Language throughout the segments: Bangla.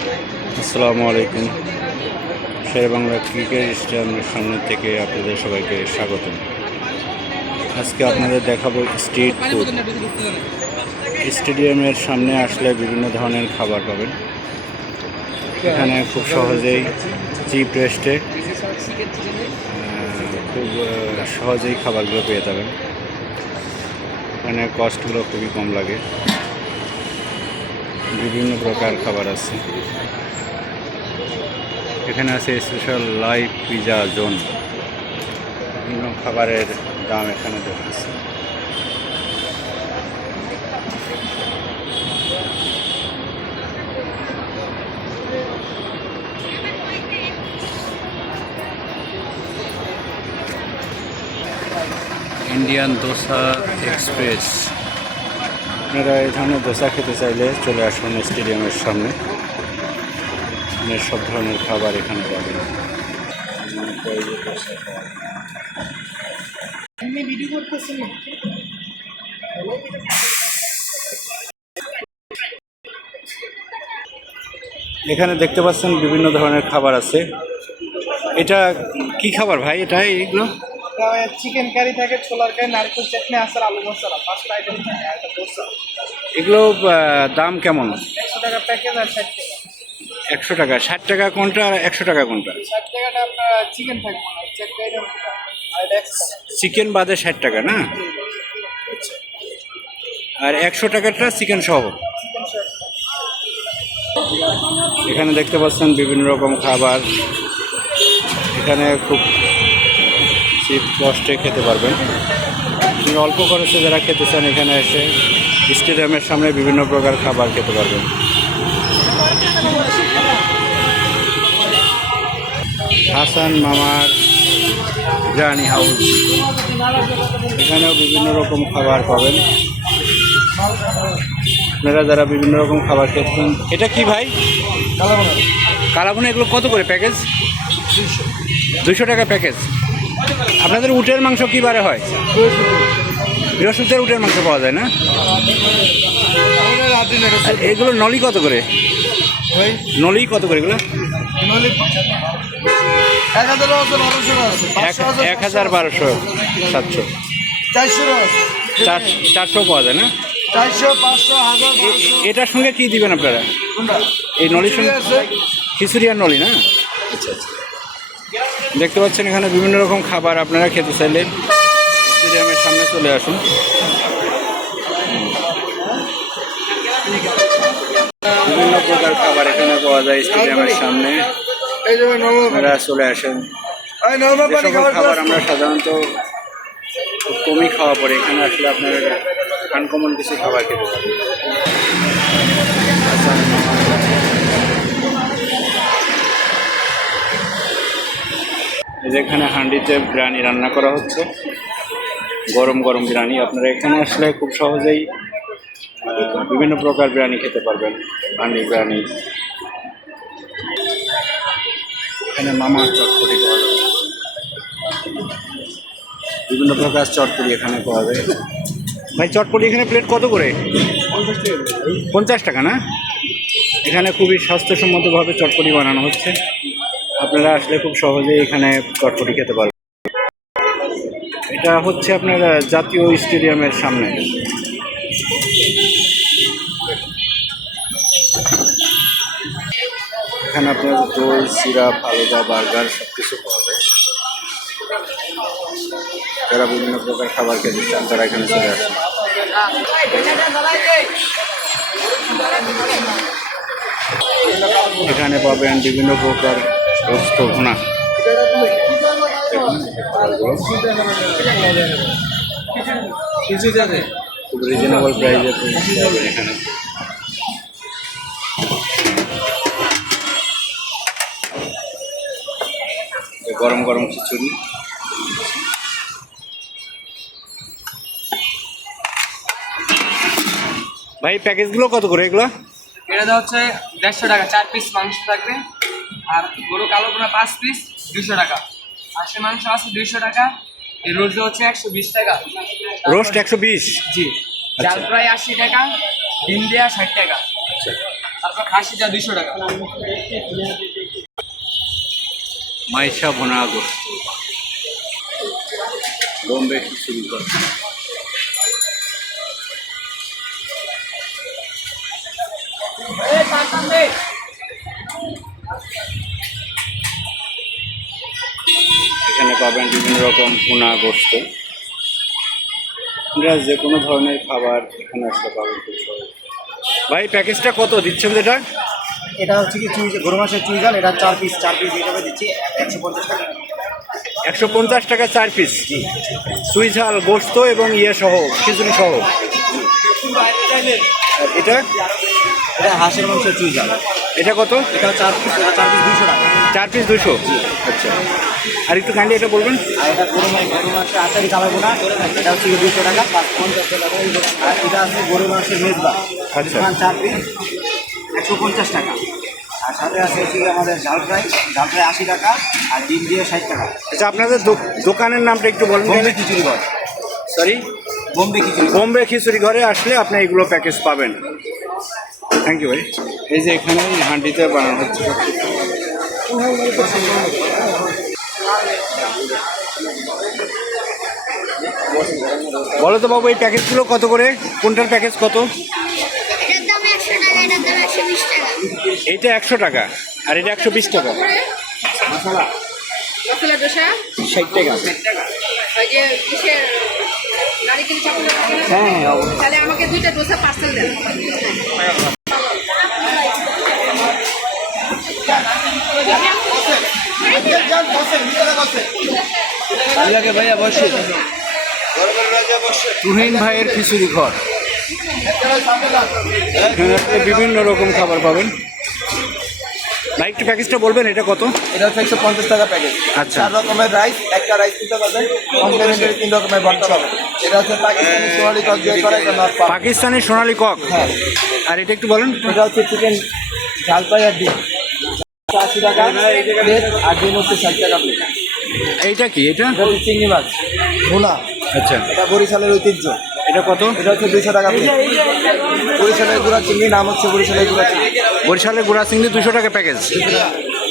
আসসালামু আলাইকুম। শের বাংলা ক্রিকেট স্টেডিয়ামের সামনে থেকে আপনাদের সবাইকে স্বাগতম। আজকে আপনাদের দেখাবো স্ট্রিট ফুড। স্টেডিয়ামের সামনে আসলে বিভিন্ন ধরনের খাবার পাবেন। এখানে খুব সহজেই চিপ রেস্টে খুব সহজেই খাবারগুলো পেয়ে যাবেন। এখানে কস্টগুলো খুবই কম লাগে। বিভিন্ন প্রকার খাবার আছে। এখানে আছে স্পেশাল লাইভ পিজা জোন বিভিন্ন খাবারের দাম এখানে আছে। ইন্ডিয়ান দোসা এক্সপ্রেস আপনারা এই ধরনের দোসা খেতে চাইলে চলে আসুন স্টেডিয়ামের সামনে। সব ধরনের খাবার এখানে পাবেন। এখানে দেখতে পাচ্ছেন বিভিন্ন ধরনের খাবার আছে। এটা কি খাবার ভাই? এটা এইগুলো চিকেন কারি থাকে ছোলার কারি নারকেল চাটনি আচার আলু মশলা পাঁচটা আইটেম থাকে আর দোসা। এগুলো দাম কেমন? একশো টাকা প্যাকেজ আর ষাট টাকা। একশো টাকা। ষাট টাকা কোনটা আর একশো টাকা কোনটা? ষাট টাকাটা আপনার চিকেন থাকবে না আইটেম চিকেন বাদে ষাট টাকা না? আর একশো টাকাটা চিকেন সহ। এখানে দেখতে পাচ্ছেন বিভিন্ন রকম খাবার। এখানে খুব চিপ কষ্টে খেতে পারবেন। আপনি অল্প খরচে যারা খেতে চান এখানে এসে স্টেডিয়ামের সামনে বিভিন্ন প্রকার খাবার খেতে পারবেন। হাসান মামার বিরিয়ানি হাউস। এখানেও বিভিন্ন রকম খাবার পাবেন। আপনারা যারা বিভিন্ন রকম খাবার খেতেন এটা কি ভাই? কালাভুনা। এগুলো কত করে প্যাকেজ? দুশো টাকা প্যাকেজ। আপনাদের উটের মাংস কী বারে হয়? বৃহস্পতিবার উটের মাংস পাওয়া যায় না? এগুলো নলি কত করে? নলি কত করে এগুলো? এক হাজার বারোশো সাতশো। চারশো চার চারশো পাওয়া যায় না? এটার সঙ্গে কি দিবেন আপনারা? এই নলির সঙ্গে খিচুড়ি আর নলি না? দেখতে পাচ্ছেন এখানে বিভিন্ন রকম খাবার আপনারা খেতে চাইলে স্টেডিয়ামের সামনে চলে আসুন। বিভিন্ন প্রকার খাবার এখানে পাওয়া যায় স্টেডিয়ামের সামনে। আপনারা চলে আসেন। সকল খাবার আমরা সাধারণত খুব কমই খাওয়া পড়ে। এখানে আসলে আপনারা আনকমন কিছু খাবার খেতে পারবেন এই হাঁডিতে বিরিয়ানি রান্না করা হচ্ছে। গরম গরম বিরিয়ানি। আপনারা এখানে আসলে খুব সহজেই বিভিন্ন প্রকার বিরিয়ানি খেতে পারবেন। হাঁডি বিরিয়ানি। এখানে মামার চটপটি পাওয়া যায়। বিভিন্ন প্রকার চটপটি এখানে পাওয়া যায়। ভাই, চটপটি এখানে প্লেট কত করে? পঞ্চাশ টাকা না? এখানে খুবই স্বাস্থ্যসম্মতভাবে চটপটি বানানো হচ্ছে। আপনারা আসলে খুব সহজেই এখানে চটপটি খেতে পারবেন। এটা হচ্ছে আপনার জাতীয় স্টেডিয়ামের সামনে। এখানে আপনার দই, সিরাপ, আলুদা, বার্গার সব কিছু পাওয়া যায়। যারা বিভিন্ন প্রকার খাবার খেতে চান, তারা এখানে চলে আসেন। এখানে পাবেন বিভিন্ন প্রকার রস্ত ভুনা খুব রিজনেবল এখানে। গরম গরম খিচুড়ি। ভাই প্যাকেজগুলো কত করে এগুলো? এটা হচ্ছে দেড়শো টাকা চার পিস মাংস থাকবে। আর গরু কালো পোনা পাঁচ পিস দুশো টাকা। হাঁসের মাংস আছে দুইশো টাকা এই রোজ হচ্ছে একশো বিশ টাকা। রোস্ট একশো বিশ? জি চাল প্রায় আশি টাকা ডিম দেওয়া ষাট টাকা। তারপর খাসিটা দুইশো টাকা। মাইশা গোস্ত। বোম্বে খিচুড়ি ঘর এখানে পাবেন বিভিন্ন রকম পোনা গোস্ত আপনারা যে কোনো ধরনের খাবার এখানে আসলে পাবেন ভাই প্যাকেজটা কত দিচ্ছেন যেটা এটা? হচ্ছে কি চুই গরু মাসের চুই জাল এটা চার পিস চার পিস হিসাবে দিচ্ছি একশো পঞ্চাশ টাকা। একশো পঞ্চাশ টাকা চার পিস সুই ঝাল গোস্ত এবং ইয়ে সহ খিচুড়ি সহ? এটা? এটা হাঁসের মাংসের চুই জাল এটা কত? এটা চার পিস এটা চার পিস দুশো টাকা। চার পিস দুশো আচ্ছা। আর একটু কাইন্ডলি এটা বলবেন? আর এটা গরু মাংস গরু মাংসের আচারি না এটা হচ্ছে দুশো টাকা পাঁচ পঞ্চাশ টাকা আর এটা আছে গরু মাংসের মেজবা আচ্ছা। চার পিস একশো পঞ্চাশ টাকা। আর সাথে আছে হচ্ছে কি আমাদের জাল ফ্রাই জাল ফ্রাই আশি টাকা আর ডিম দিয়ে ষাট টাকা। আচ্ছা আপনাদের দোকানের নামটা একটু বলুন বোম্বে খিচুড়ি ঘর। সরি বোম্বে খিচুড়ি বোম্বে খিচুড়ি ঘরে আসলে আপনি এগুলো প্যাকেজ পাবেন। থ্যাংক ইউ ভাই। এই যে এখানে হাঁডিতে বানানো হচ্ছে। সব। বলো তো বাবু এই প্যাকেজগুলো কত করে? কোনটার প্যাকেজ কত? এইটা একশো টাকা আর এটা একশো বিশ টাকা। মশলা? ডোসা ষাট টাকা। ওই যে কিসের নারিকেল চাকুলো হ্যাঁ হ্যাঁ তাহলে আমাকে দুইটা ডোসা পার্সেল দেন। তুহিন ভাইয়ের খিচুড়ি ঘর। এখানে বিভিন্ন রকম খাবার পাবেন। একটু প্যাকেজটা বলবেন এটা কত? এটা হচ্ছে একশো পঞ্চাশ টাকা প্যাকেজ আচ্ছা। চার রকমের রাইস একটা রাইস দিতে পারবেন। কমপ্লিমেন্টারি তিন রকমের ভর্তা পাবেন। এটা হচ্ছে পাকিস্তানি সোনালি কক দিয়ে করা এটা পাকিস্তানি সোনালি কক? হ্যাঁ। আর এটা একটু বলেন। এটা হচ্ছে চিকেন ঝাল ফ্রাই আর ডিম। আশি টাকা প্লেট আর ডিম হচ্ছে ষাট টাকা প্লেট এইটা কি এটা? চিংড়ি মাছ। ভুনা। আচ্ছা। এটা বরিশালের ঐতিহ্য। এটা কত? এটা হচ্ছে দুইশো টাকা প্লেট বরিশালের গুঁড়া চিংড়ি নাম হচ্ছে বরিশালের গুঁড়া চিংড়ি। বরিশালের গুড়া চিংড়ি দুশো টাকা প্যাকেজ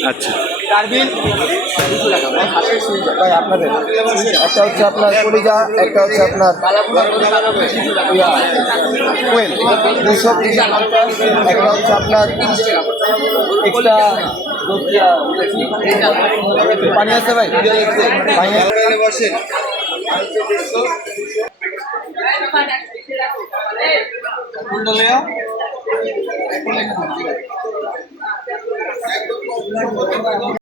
আচ্ছা। কার্বিন ভাই আপনাদের। একটা হচ্ছে আপনার কলিজা একটা হচ্ছে আপনার কোয়েল। দুশো একটা হচ্ছে আপনার এক্সট্রা পানি আছে ভাই? পানি আছে।